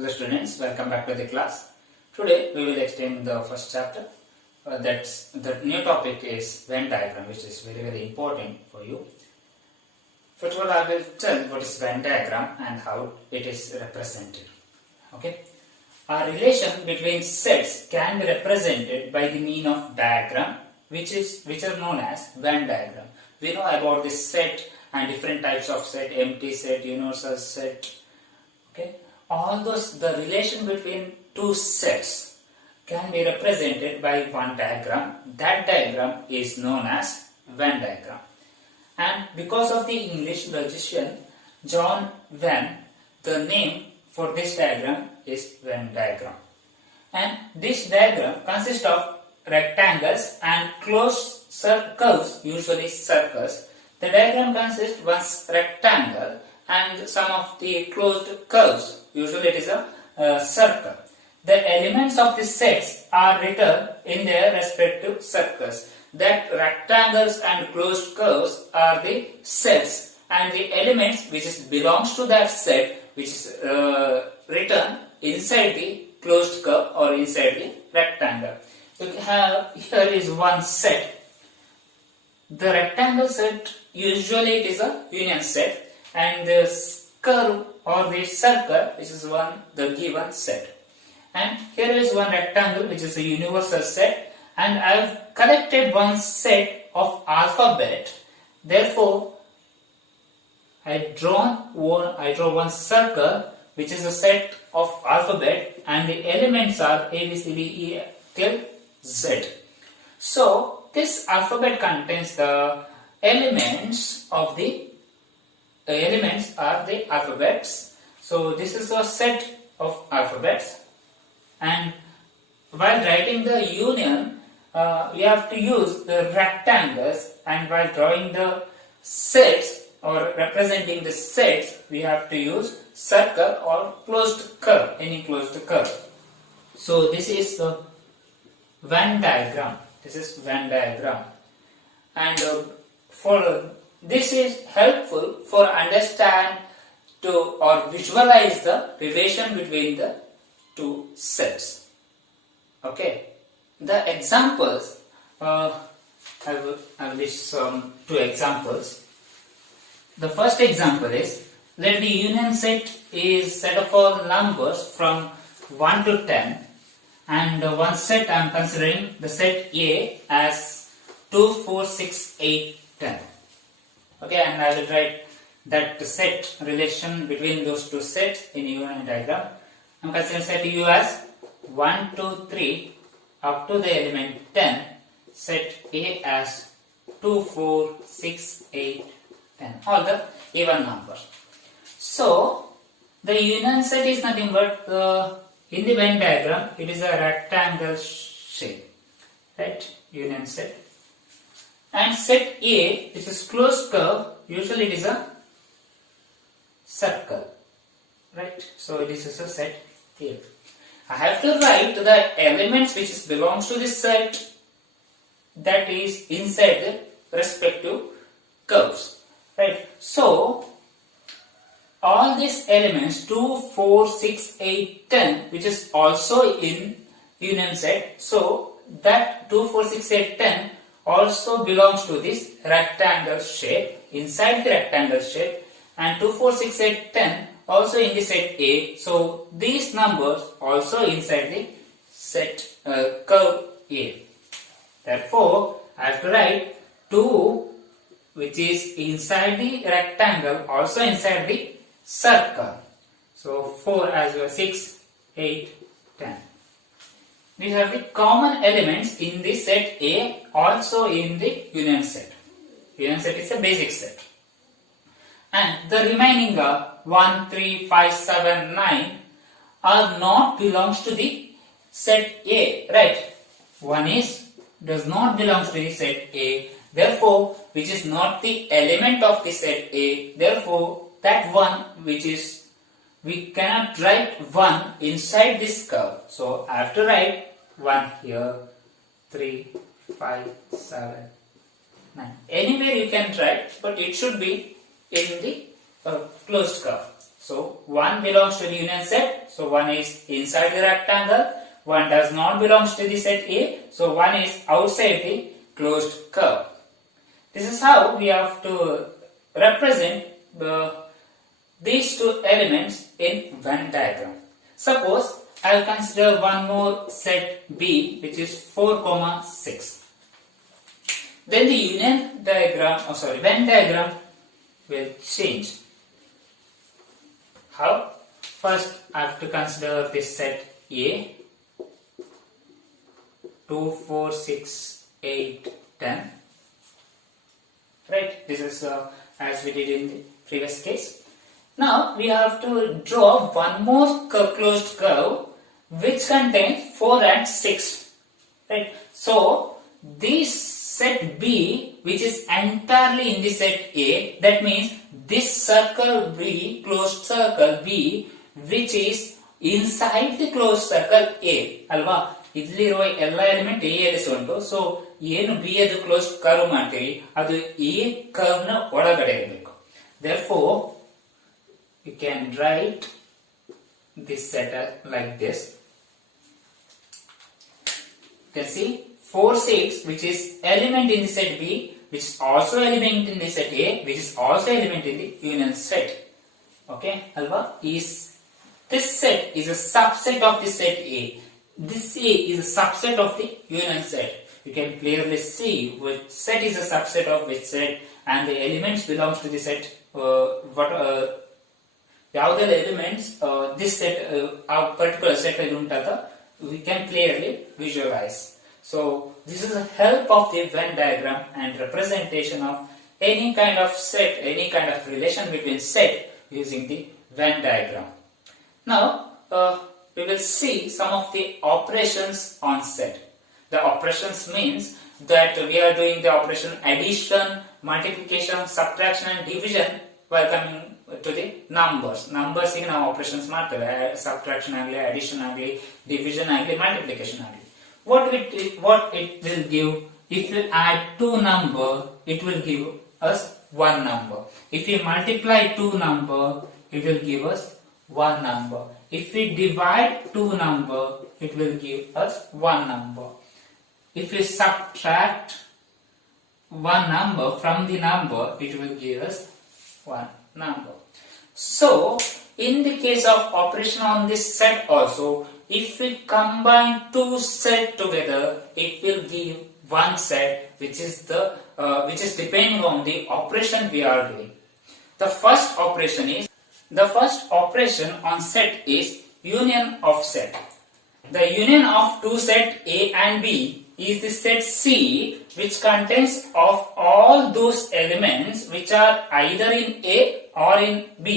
Hello students, welcome back to the class. Today we will extend the first chapter. The new topic is Venn diagram, which is very important for you. First of all, I will tell what is Venn diagram and how it is represented. Okay, a relation between sets can be represented by the mean of diagram, which are known as Venn diagram. We know about this set and different types of set, empty set, universal set. Okay, all those, the relation between two sets can be represented by one diagram. That diagram is known as Venn diagram. And because of the English logician John Venn, the name for this diagram is Venn diagram. And this diagram consists of rectangles and closed curves, usually circles. The diagram consists of one rectangle and some of the closed curves, usually it is a circle. The elements of the sets are written in their respective circles. That rectangles and closed curves are the sets, and the elements which belongs to that set, which is written inside the closed curve or inside the rectangle. You have, here is one set. The rectangle set, usually it is a union set, and the curve or the circle, which is the given set. And here is one rectangle, which is a universal set, and I have collected one set of alphabet. Therefore, I draw one circle, which is a set of alphabet, and the elements are A, B, C, D, E till Z. So this alphabet contains the elements of the elements are the alphabets. So this is a set of alphabets, and while writing the union, we have to use the rectangles, and while drawing the sets or representing the sets, we have to use circle or closed curve, any closed curve. So this is the Venn diagram. This is Venn diagram, and for this is helpful for understand to or visualize the relation between the two sets. Okay, the examples, I will list some two examples. The first example is, let the union set is set of all numbers from 1 to 10, and one set I am considering the set A as 2, 4, 6, 8, 10. Okay, and I will write that set relation between those two sets in union diagram. I am considering set U as 1, 2, 3 up to the element 10, set A as 2, 4, 6, 8, 10, all the even numbers. So the union set is nothing but in the Venn diagram it is a rectangle shape, right? Union set. And set A, which is closed curve, usually it is a circle, right? So this is a set A. I have to write the elements which belongs to this set that is inside the respective curves, right? So all these elements 2, 4, 6, 8, 10, which is also in union set, so that 2, 4, 6, 8, 10 also belongs to this rectangle shape, inside the rectangle shape, and 2, 4, 6, 8, 10 also in the set A. So these numbers also inside the set curve A. Therefore, I have to write 2, which is inside the rectangle, also inside the circle. So 4 as well, 6, 8, 10. We have the common elements in the set A, also in the union set. Union set is a basic set. And the remaining 1, 3, 5, 7, 9 are not belongs to the set A, right? 1 does not belongs to the set A, therefore which is not the element of the set A, therefore that one which is, we cannot write 1 inside this curve. So I have to write 1 here, 3, 5, 7, 9. Anywhere you can write, but it should be in the closed curve. So 1 belongs to the union set, so 1 is inside the rectangle, 1 does not belong to the set A, so 1 is outside the closed curve. This is how we have to represent these two elements in Venn diagram. Suppose I will consider one more set B, which is 4, 6. Then the Venn diagram will change. How? First I have to consider this set A, 2, 4, 6, 8, 10. Right? This is as we did in the previous case. Now we have to draw one more closed curve which contains 4 and 6. Right? So this set B, which is entirely in the set A, that means this circle B, closed circle B, which is inside the closed circle A. Alva? ಇಲ್ಲಿರುವ ಎಲ್ಲ element A ಎಲ್ಲಿಸಿ ಉಂಟು. So ಏನು B ಅದು close curve ಮಾಡ್ತೀವಿ ಅದು A curve ನ ಒಳಗಡೆ ಇರಬೇಕು. Therefore you can write this set like this. You can see 4, 6, which is element in the set B, which is also element in the set A, which is also element in the union set. Okay, alva? This set is a subset of the set A. This A is a subset of the union set. You can clearly see which set is a subset of which set, and the elements belongs to the set. ಯಾವುದೆಲ್ಲ elements this set our particular set untata, we can clearly visualize. So this is the help of the Venn diagram and representation of any kind of set, any kind of relation between set using the Venn diagram. Now we will see some of the operations on set. The operations means that we are doing the operation addition, multiplication, subtraction and division while coming to the numbers. Numbers in our operations matter, subtraction agli, addition agli, division agli, multiplication agli. What it will give, if you add two number, it will give us one number. If we multiply two number, it will give us one number. If we divide two number, it will give us one number. If we subtract one number from the number, it will give us one number. So in the case of operation on this set also, if we combine two sets together, it will give one set, which is depending on the operation we are doing. The first operation on set is union of set. The union of two sets A and B is the set C, which contains of all those elements which are either in A or in B,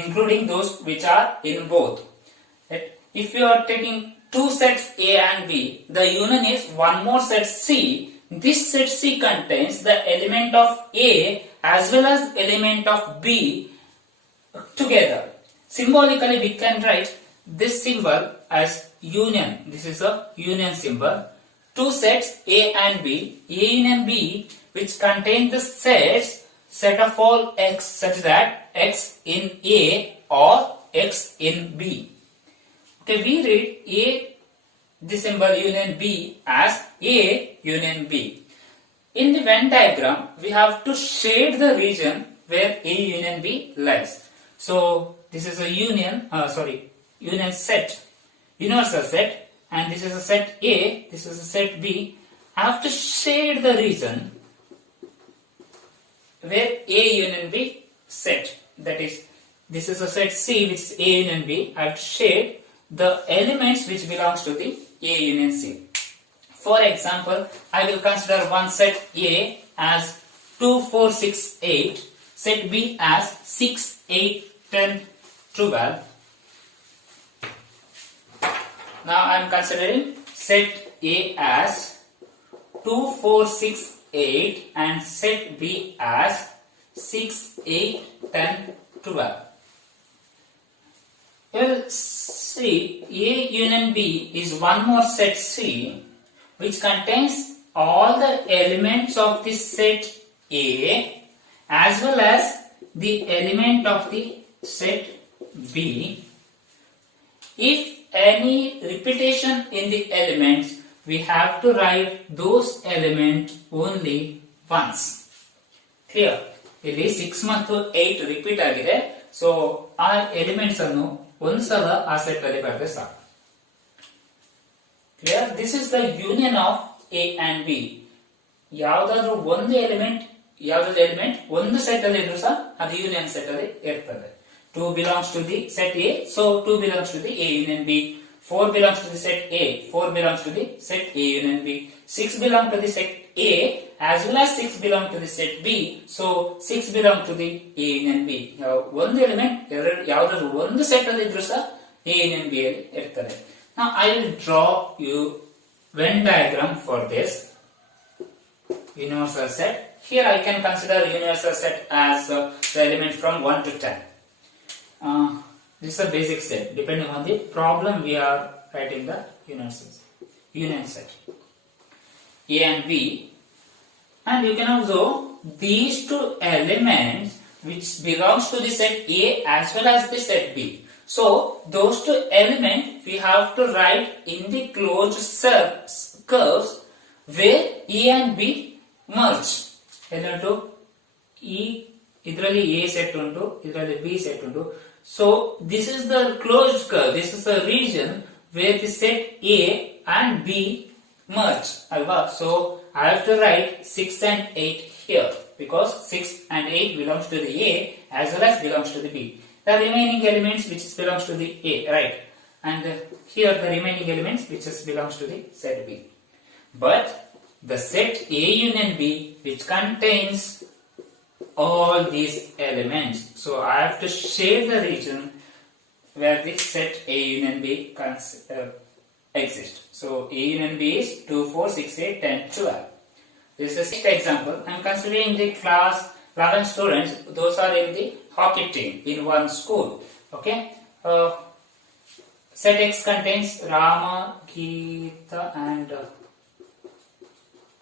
including those which are in both. If you are taking two sets A and B, the union is one more set C. This set C contains the element of A as well as element of B together. Symbolically we can write this symbol as union. This is a union symbol. Two sets A and B, A union B, which contain the set of all x such that x in A or x in B. Okay, we read the symbol union B as A union B. In the Venn diagram, we have to shade the region where A union B lies. So this is a union set, universal set, and this is a set A, this is a set B. I have to shade the region where A union B set, that is, this is a set C, which is A union B. I have to shade the elements which belongs to the A union C. For example, I will consider one set A as 2, 4, 6, 8, set B as 6, 8, 10, 12. Now I am considering set A as 2, 4, 6, 8 and set B as 6, 8, 10, 12. You will see A union B is one more set C, which contains all the elements of the set A as well as the element of the set B. If any repetition in the elements, we have to write those elements only once. Clear? ಇಲ್ಲಿ 6 ಮತ್ತು 8 repeat ಆಗಿದೆ. So ಆ elements ಅನ್ನು ಒಂದ್ಸಲ ಆ set ಅಲ್ಲಿ ಬರೆದ್ರೆ ಸಾಕು. Clear? This is the union of A and B. ಯಾವ್ದಾದ್ರು ಒಂದು ಎಲಿಮೆಂಟ್ ಒಂದು ಸೆಟ್ ಅಲ್ಲಿ ಇದ್ರು ಸಹ ಅದು ಯೂನಿಯನ್ ಸೆಟ್ ಅಲ್ಲಿ ಇರ್ತದೆ. 2 belongs to the set A, so 2 belongs to the A union B. 4 belongs to the set A, 4 belongs to the set A union B. 6 belong to the set A as well as 6 belong to the set B, so 6 belong to the A union B. ಒಂದು element ಯಾವ್ದಾದ್ರು ಒಂದು set ಅಲ್ಲಿ ಇದ್ರು ಸಹ A union B ಅಲ್ಲಿ ಇರ್ತದೆ. Now I will draw you Venn diagram for this universal set. Here I can consider universal set as the element from 1 to 10. This is a basic set. Depending on the problem, we are writing the union set A and B, and you can observe these two elements which belongs to the set A as well as the set B. So those two elements we have to write in the closed curves where A and B merge. Hello, E idರಲ್ಲಿ A set untu, idರಲ್ಲಿ B set untu. So this is the closed curve. This is the region where the set A and B merge. Alva. So I have to write 6 and 8 here because 6 and 8 belongs to the A as well as belongs to the B. The remaining elements which belongs to the A, right? And here the remaining elements which belongs to the set B. But the set A union B which contains all these elements. So I have to shade the region where the set A union B exists. So A union B is 2, 4, 6, 8, 10, 12. This is a sixth example. I am considering the class 11 students. Those are in the hockey team in one school. Okay. Set X contains Rama, Geeta and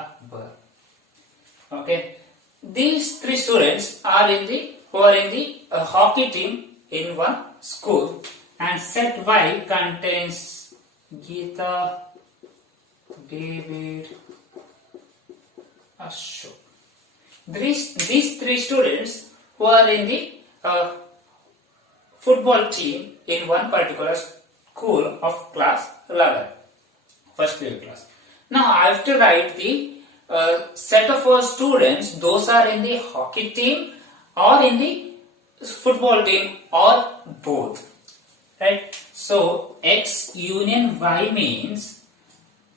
Akbar. Okay. These three students are in the hockey team in one school, and set Y contains Geeta, David, Ashok. These three students who are in the football team in one particular school of class 11, first period class. Now I have to write the set of our students. Those are in the hockey team or in the football team or both, right? So X union Y means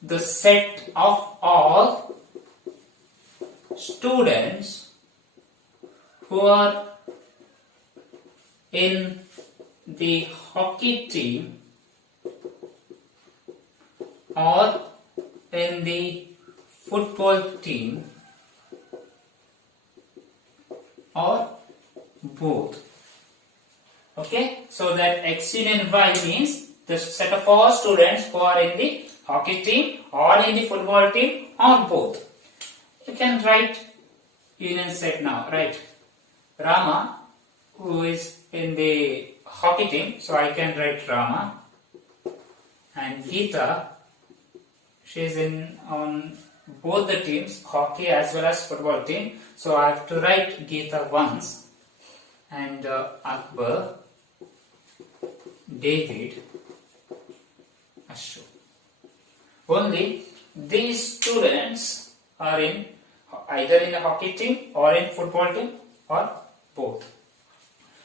the set of all students who are in the hockey team or in the football team or both. Okay, so that X union Y means the set of all students who are in the hockey team or in the football team or both. You can write union set now, right? Rama, who is in the hockey team, so I can write Rama, and Geeta, she is on both the teams, hockey as well as football team, so I have to write Geeta once, and Akbar, David, Ashok. Only these students are in either in a hockey team or in football team or both.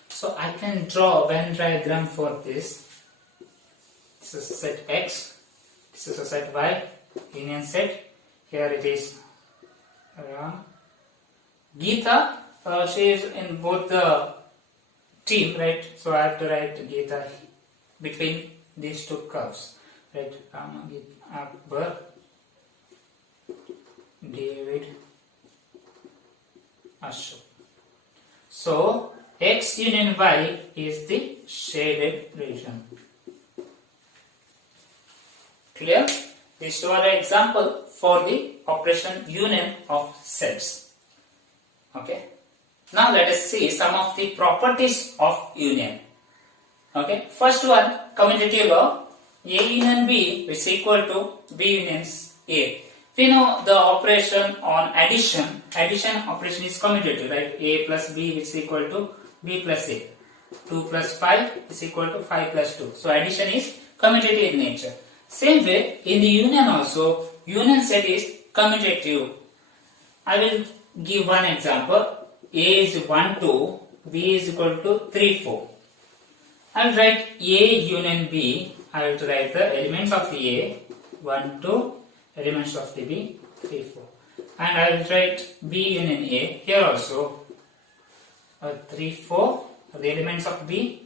So I can draw a Venn diagram for this. This is a set X, this is a set Y, union set. Here it is Geeta, she is in both the team, right? So I have to write Geeta between these two curves, right? Rama, Geeta, Akbar, David, Ashok. So X union Y is the shaded region. Clear? These two are an example for the operation union of sets. Okay. Now let us see some of the properties of union. Okay, first one, commutative law, A union B is equal to B union A. We know the operation on addition. Addition operation is commutative, right? A plus B is equal to B plus A. 2 plus 5 is equal to 5 plus 2. So addition is commutative in nature. Same way, in the union also, union set is commutative. I will give one example. A is 1, 2, B is equal to 3, 4. I will write A union B. I will write the elements of the A, 1, 2, elements of the B, 3, 4. And I will write B union A. Here also, 3, 4 are the elements of B,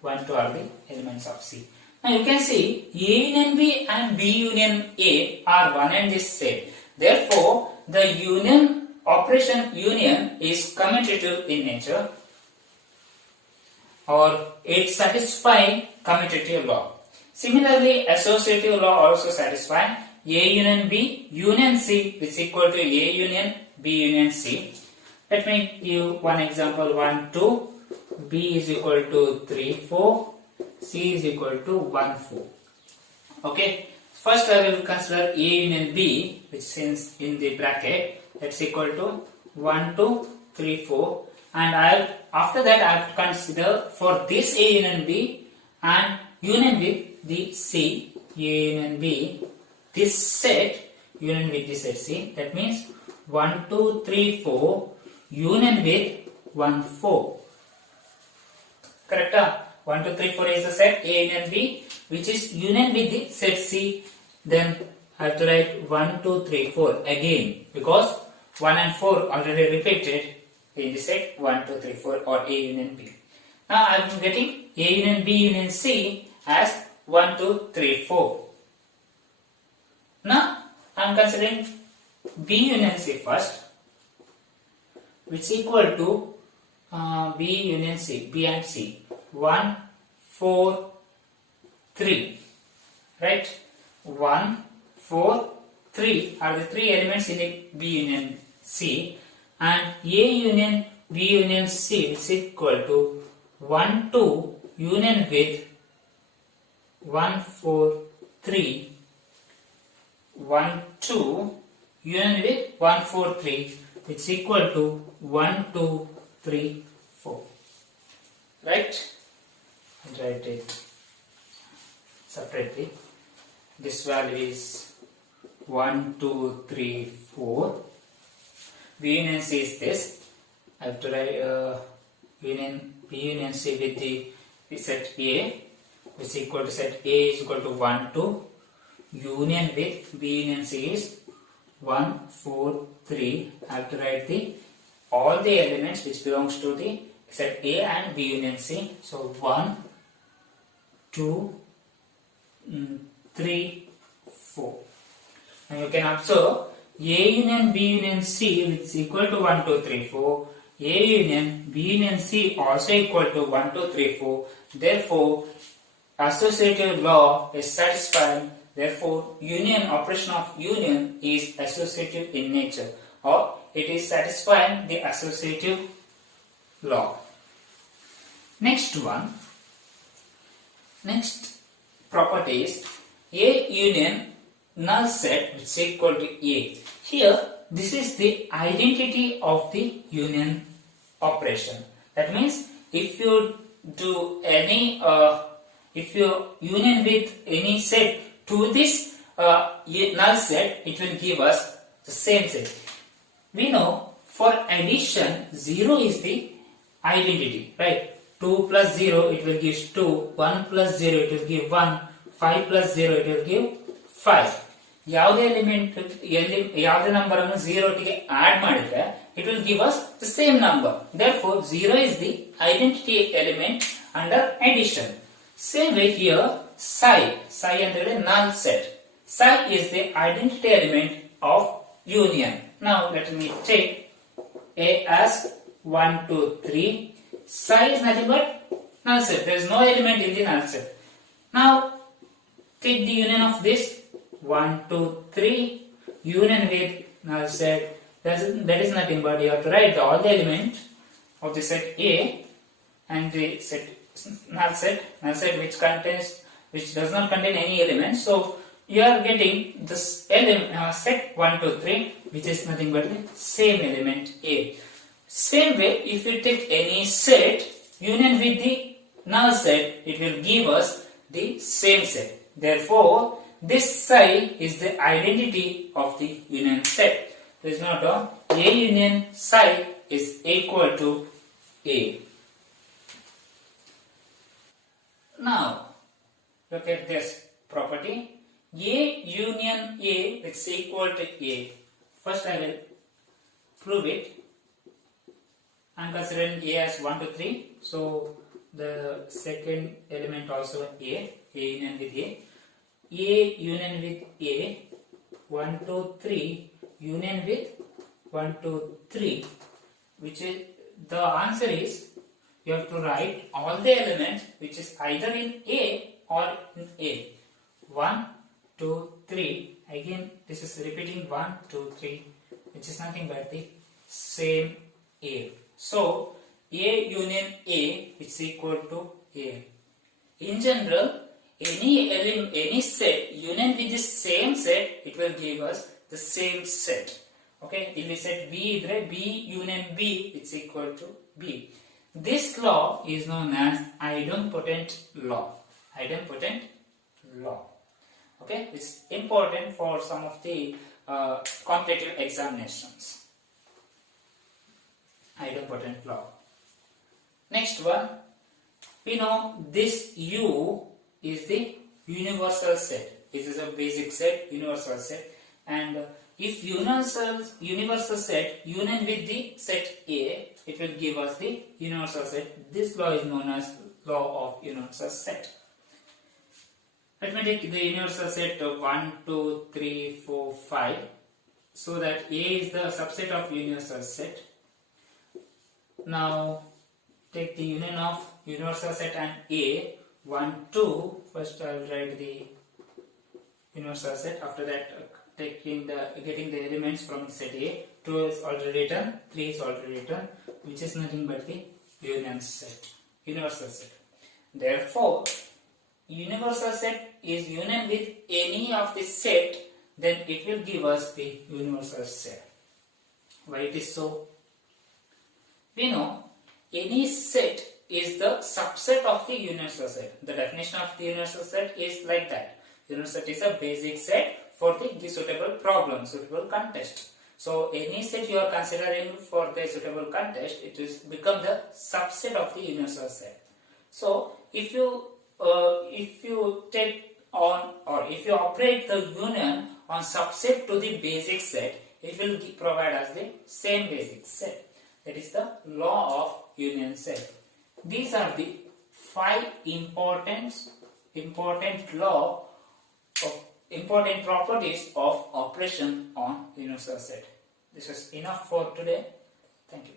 1, 2 are the elements of C. Now you can see A union B and B union A are one and the same. Therefore, the union operation union is commutative in nature, or it satisfies commutative law. Similarly, associative law also satisfies A union B union C is equal to A union B union C. Let me give one example. 1, 2, B is equal to 3, 4, C is equal to 1, 4. Okay. First I will consider A union B, which is in the bracket, that's equal to 1, 2, 3, 4. And after that I have to consider for this A union B and union with the C, A union B, this set union with this set C. That means 1, 2, 3, 4 union with 1, 4. Correct? 1, 2, 3, 4 is the set A union B, which is union with the set C. Then I have to write 1, 2, 3, 4 again, because 1 and 4 already repeated in the set 1, 2, 3, 4 or A union B. Now I am getting A union B union C as 1, 2, 3, 4. Now I am considering B union C first, which is equal to B union C, B and C, 1, 4, 3, right? 1, 4, 3 are the three elements in the B union C, and A union B union C is equal to 1, 2 union with 1, 4, 3, 1, 2 union with 1, 4, 3, which is equal to 1, 2, 3, 4. Right? I'll write it separately. This value is 1, 2, 3, 4. B union C is this. I have to write B union C with the set A, which is equal to set A is equal to 1, 2. Union with B union C is 1, 4, 3. I have to write all the elements which belongs to the set A and B union C. So 1, 2, 3, 4. And you can observe A union B union C, which is equal to 1, 2, 3, 4. A union B union C also equal to 1, 2, 3, 4. Therefore, associative law is satisfied. Therefore, union operation of union is associative in nature, or it is satisfying the associative law. Next property is A union null set, which is equal to A. Here, this is the identity of the union operation. That means if you do any, if you union with any set to this null set, it will give us the same set. We know for addition, 0 is the identity, right? 2 plus 0, it will give 2. 1 plus 0, it will give 1. 5 plus 0, it will give 5. ಯಾವುದೇ element ಯಾವುದೇ number ಅನ್ನು 0 ಒಟ್ಟಿಗೆ add ಮಾಡಿದ್ರೆ it will give us the same number. Therefore 0 is the identity element under addition. Same way here, psi ಅಂದ್ರೆ null set. Psi is the identity element of union. Now let me take A as 1, 2, 3. Psi is nothing but null set. There is no element in the null set. Now take the union of this 1, 2, 3 union with null set. That is nothing but you have to write all the elements of the set A and the set null set which does not contain any element. So you are getting this element set 1, 2, 3, which is nothing but the same element A. Same way, if you take any set union with the null set, it will give us the same set. Therefore, this psi is the identity of the union set. There is no doubt. A union psi is equal to A. Now, look at this property. A union A is equal to A. First I will prove it. I am considering A as 1, 2, 3. So, the second element also A union with A. A union with A, 1, 2, 3, union with 1, 2, 3, which is, the answer is, you have to write all the elements which is either in A or in A. 1, 2, 3, again this is repeating 1, 2, 3, which is nothing but the same A. So, A union A is equal to A. In general, any set union with the same set, it will give us the same set. Okay, if we set B, B union B is equal to B. This law is known as idempotent law. Idempotent law. Okay, it's important for some of the competitive examinations. Idempotent law. Next one, we know this U is the universal set. This is a basic set, universal set, and if universal set union with the set A, it will give us the universal set. This law is known as law of universal set. Let me take the universal set of 1, 2, 3, 4, 5, so that A is the subset of universal set. Now take the union of universal set and A, 1, 2. First I will write the universal set. After that, getting the elements from set A. 2 is already written, 3 is already written, which is nothing but the union set, universal set. Therefore, universal set is union with any of the set, then it will give us the universal set. Why it is so? We know any set is the subset of the universal set. The definition of the universal set is like that. Universal set is a basic set for the suitable problem, suitable contest. So any set you are considering for the suitable contest, it is become the subset of the universal set. So if you take on, or if you operate the union on subset to the basic set, it will provide us the same basic set. That is the law of union set. These are the 5 important properties of operation on universal set. This is enough for today. Thank you.